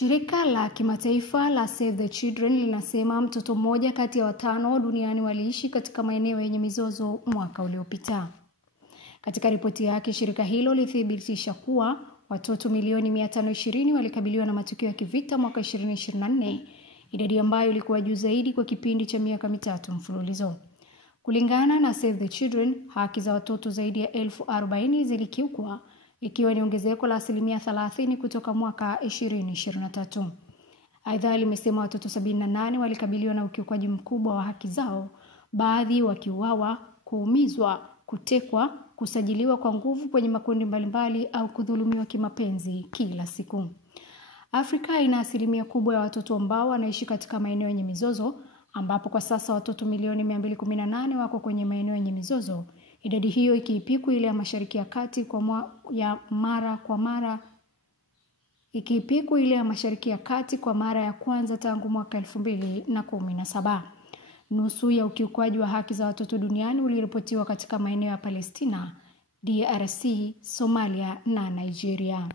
Shirika la kimataifa la Save the Children linasema mtoto mmoja kati ya 5 duniani waliishi katika maeneo yenye mizozo mwaka uliopita. Katika ripoti yake, shirika hilo lithibitisha kuwa watoto milioni 520 walikabiliwa na matukio ya kivita mwaka 2024, idadi ambayo ilikuwa juu zaidi kwa kipindi cha miaka 3 mfululizo. Kulingana na Save the Children, haki za watoto zaidi ya 40,000 zilikiukwa, ikiwa ni ongezeko la 30% kutoka mwaka 2023. Aidha, limesema watoto 78 walikabiliwa na ukiukwaji mkubwa wa haki zao, baadhi wakiuawa, kuumizwa, kutekwa, kusajiliwa kwa nguvu kwenye makundi mbalimbali au kudhulumiwa kimapenzi kila siku. Afrika ina asilimia kubwa ya watoto ambao wanaishi katika maeneo yenye mizozo, ambapo kwa sasa watoto milioni 218 wako kwenye maeneo yenye mizozo. Idadi hiyo ikiipiku ile ya Mashariki ya Kati kwa mara ya kwanza tangu mwaka 2017. Nusu ya ukiukwaji wa haki za watoto duniani uliripotiwa katika maeneo ya Palestina, DRC, Somalia na Nigeria.